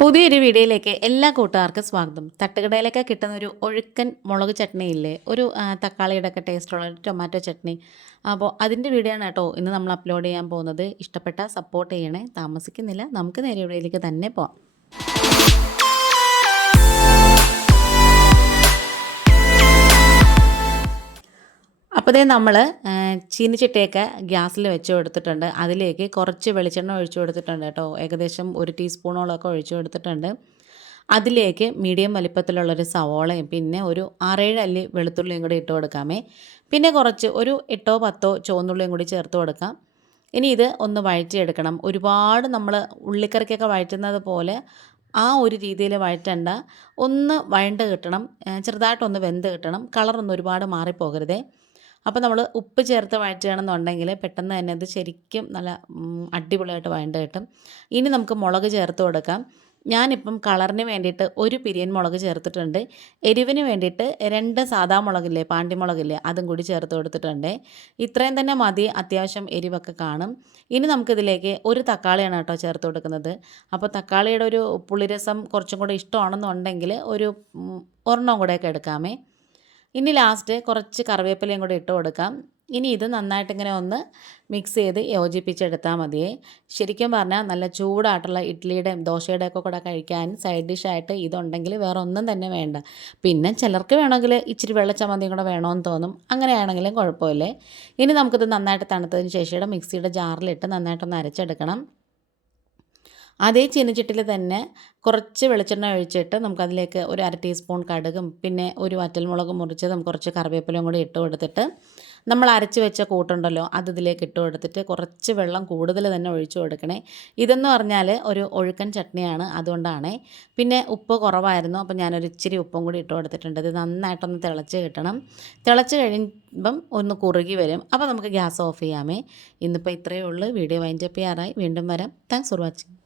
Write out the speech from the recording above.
പുതിയൊരു വീഡിയോയിലേക്ക് എല്ലാ കൂട്ടുകാർക്കും സ്വാഗതം. തട്ടുകടയിലൊക്കെ കിട്ടുന്ന ഒരു ഒഴുക്കൻ മുളക് ചട്നി ഇല്ലേ ഒരു തക്കാളിയുടെ ഒക്കെ ടേസ്റ്റുള്ള ഒരു ടൊമാറ്റോ ചട്നി. അപ്പോൾ അതിന്റെ വീഡിയോ ആണ് കേട്ടോ ഇന്ന് നമ്മൾ അപ്ലോഡ് ചെയ്യാൻ പോകുന്നത്. ഇഷ്ടപ്പെട്ട സപ്പോർട്ട് ചെയ്യണേ. താമസിക്കുന്നില്ല. നമുക്ക് നേരെ വീഡിയോയിലേക്ക് തന്നെ പോവാം. അപ്പോൾ നമ്മൾ ചീനിച്ചിട്ടയൊക്കെ ഗ്യാസിൽ വെച്ച് കൊടുത്തിട്ടുണ്ട്. അതിലേക്ക് കുറച്ച് വെളിച്ചെണ്ണ ഒഴിച്ചു കൊടുത്തിട്ടുണ്ട് കേട്ടോ. ഏകദേശം ഒരു ടീസ്പൂണോളമൊക്കെ ഒഴിച്ചു കൊടുത്തിട്ടുണ്ട്. അതിലേക്ക് മീഡിയം വലിപ്പത്തിലുള്ളൊരു സവോളയും പിന്നെ ഒരു ആറേഴ് അല്ലി വെളുത്തുള്ളിയും കൂടി ഇട്ട് കൊടുക്കാമേ. പിന്നെ കുറച്ച് ഒരു എട്ടോ പത്തോ ചുവന്നുള്ളിയും കൂടി ചേർത്ത് കൊടുക്കാം. ഇനി ഇത് ഒന്ന് വഴറ്റിയെടുക്കണം. ഒരുപാട് നമ്മൾ ഉള്ളിക്കറിക്കൊക്കെ വഴറ്റുന്നത് പോലെ ആ ഒരു രീതിയിൽ വഴറ്റണ്ട. ഒന്ന് വഴണ്ട് കിട്ടണം. ചെറുതായിട്ടൊന്ന് വെന്ത് കിട്ടണം. കളറൊന്നും ഒരുപാട് മാറിപ്പോകരുതേ. അപ്പോൾ നമ്മൾ ഉപ്പ് ചേർത്ത് വഴറ്റുകയാണെന്നുണ്ടെങ്കിൽ പെട്ടെന്ന് തന്നെ ഇത് ശരിക്കും നല്ല അടിപൊളിയായിട്ട് വഴണ്ട് കിട്ടും. ഇനി നമുക്ക് മുളക് ചേർത്ത് കൊടുക്കാം. ഞാനിപ്പം കളറിന് വേണ്ടിയിട്ട് ഒരു പിരിയൻ മുളക് ചേർത്തിട്ടുണ്ട്. എരിവിന് വേണ്ടിയിട്ട് രണ്ട് സാധാ മുളകില്ലേ പാണ്ടിമുളകില്ലേ അതും കൂടി ചേർത്ത് കൊടുത്തിട്ടുണ്ട്. ഇത്രയും തന്നെ മതി അത്യാവശ്യം എരിവൊക്കെ കാണും. ഇനി നമുക്കിതിലേക്ക് ഒരു തക്കാളിയാണ് കേട്ടോ ചേർത്ത് കൊടുക്കുന്നത്. അപ്പോൾ തക്കാളിയുടെ ഒരു പുളിരസം കുറച്ചും കൂടെ ഇഷ്ടമാണെന്നുണ്ടെങ്കിൽ ഒരു ഒരെണ്ണം കൂടെയൊക്കെ എടുക്കാമേ. ഇനി ലാസ്റ്റ് കുറച്ച് കറിവേപ്പിലയും കൂടി ഇട്ട് കൊടുക്കാം. ഇനി ഇത് നന്നായിട്ട് ഇങ്ങനെ ഒന്ന് മിക്സ് ചെയ്ത് യോജിപ്പിച്ചെടുത്താൽ മതിയേ ശരിക്കും പറഞ്ഞാൽ നല്ല ചൂടായിട്ടുള്ള ഇഡ്ഡലിയുടെയും ദോശയുടെ ഒക്കെ കൂടെ കഴിക്കാൻ സൈഡ് ഡിഷായിട്ട് ഇതുണ്ടെങ്കിൽ വേറെ ഒന്നും തന്നെ വേണ്ട. പിന്നെ ചിലർക്ക് വേണമെങ്കിൽ ഇച്ചിരി വെള്ളച്ചമ്മന്തിയും കൂടെ വേണമെന്ന് തോന്നും. അങ്ങനെയാണെങ്കിലും കുഴപ്പമില്ലേ. ഇനി നമുക്കിത് നന്നായിട്ട് തണുത്തതിന് ശേഷം മിക്സിയുടെ ജാറിലിട്ട് നന്നായിട്ടൊന്ന് അരച്ചെടുക്കണം. അതേ ചീനച്ചട്ടിയിൽ തന്നെ കുറച്ച് വെളിച്ചെണ്ണ ഒഴിച്ചിട്ട് നമുക്കതിലേക്ക് ഒരു അര ടീസ്പൂൺ കടുകും പിന്നെ ഒരു വറ്റൽമുളക് നമുക്ക് കുറച്ച് കറിവേപ്പിലയും കൂടി ഇട്ട് കൊടുത്തിട്ട് നമ്മൾ അരച്ച് വെച്ച കൂട്ടുണ്ടല്ലോ അത് ഇതിലേക്ക് ഇട്ട് കൊടുത്തിട്ട് കുറച്ച് വെള്ളം കൂടുതൽ തന്നെ ഒഴിച്ചു കൊടുക്കണേ. ഇതെന്ന് പറഞ്ഞാൽ ഒരു ഒഴുക്കൻ ചട്നിയാണ് അതുകൊണ്ടാണ്. പിന്നെ ഉപ്പ് കുറവായിരുന്നു അപ്പോൾ ഞാനൊരു ഇച്ചിരി ഉപ്പും കൂടി ഇട്ട് കൊടുത്തിട്ടുണ്ട്. ഇത് നന്നായിട്ടൊന്ന് തിളച്ച് കിട്ടണം. തിളച്ച് കഴിയുമ്പം ഒന്ന് കുറുകി വരും. അപ്പോൾ നമുക്ക് ഗ്യാസ് ഓഫ് ചെയ്യാമേ. ഇന്നിപ്പോൾ ഇത്രയേ ഉള്ളൂ. വീഡിയോ വൈൻഡപ്പ് ചെയ്യാറായി. വീണ്ടും വരാം. Thanks for watching.